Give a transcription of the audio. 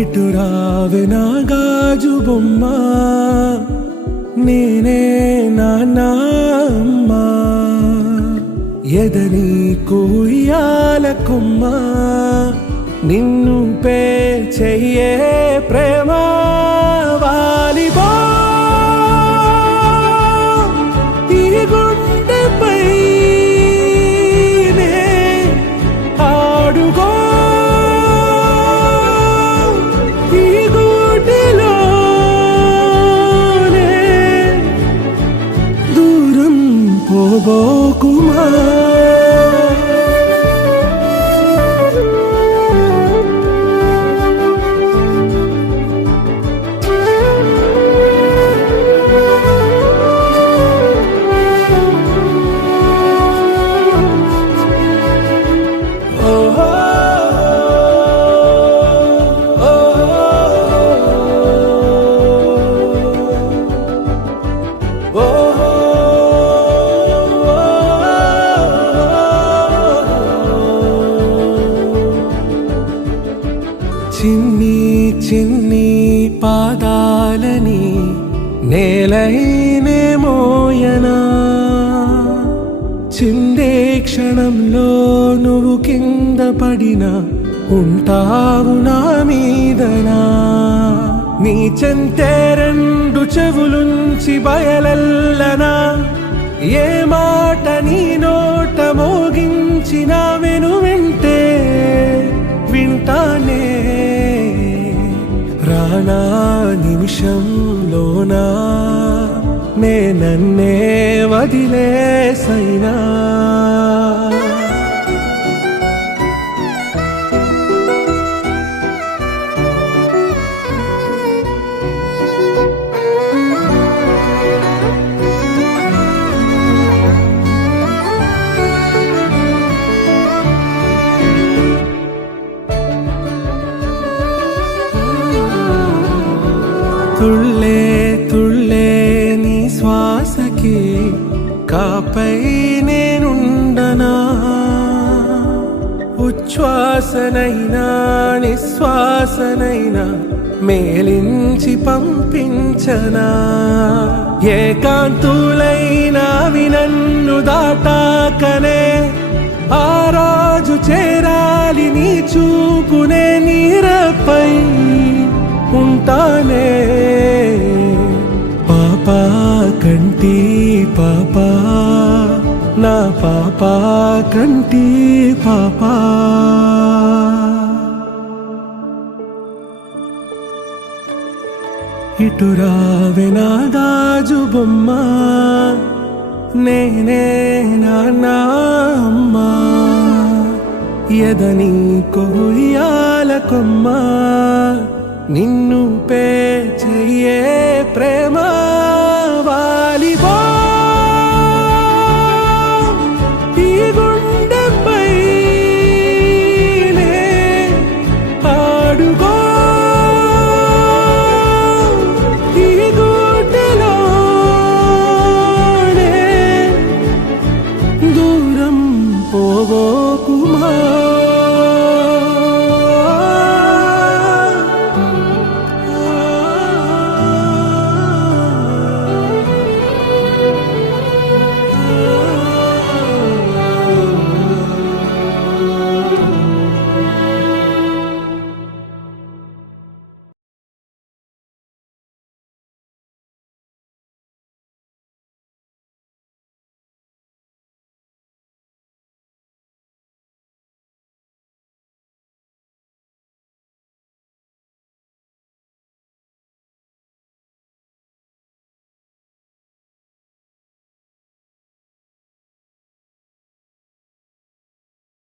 ఇటు రావే నా గాజు బొమ్మ, నేనే నాన్న అమ్మ. ఎదని కొయ్యాల కొమ్మ, నిన్ను పే చెయ్యే ప్రేమ వాలిబా. ఈ గుండెపై నే ఆడుగో, ఈ గూటిలోనే దూరం పోబోకుమా. చిన్ని చిన్ని పాదాలని నేలైనే మోయనా, చిందే క్షణంలో నువ్వు కింద పడినా ఉంటావు నా మీదనా. నీ చెంతే రెండు చెవులుంచి బయలెల్లనా, ఏ మాట నీ నోట మోగించిన వెను వింటే వింటానే. రానా నిమిషంలోనా నే నన్నే వదిలేసైనా. తుళ్ళే తుళ్ళే నీ శ్వాసకి కాపై నేనుండనా, ఉచ్ఛ్వాసనైనా నిశ్వాసనైనా మేలించి పంపించనా. ఏకాంతులైనా నన్ను దాటాకనే ఆ రోజు చేరాలి నీ చూపునే నీరపై ఉంటానే. పాపా కంటి పాపా, నా పాపా కంటి పాపా. ఇటు రావే నా గాజు బొమ్మ, నేనే నాన్న అమ్మ. ఎదని కొయ్యాల కొమ్మ, నిన్ను పే చెయ్యే ప్రేమ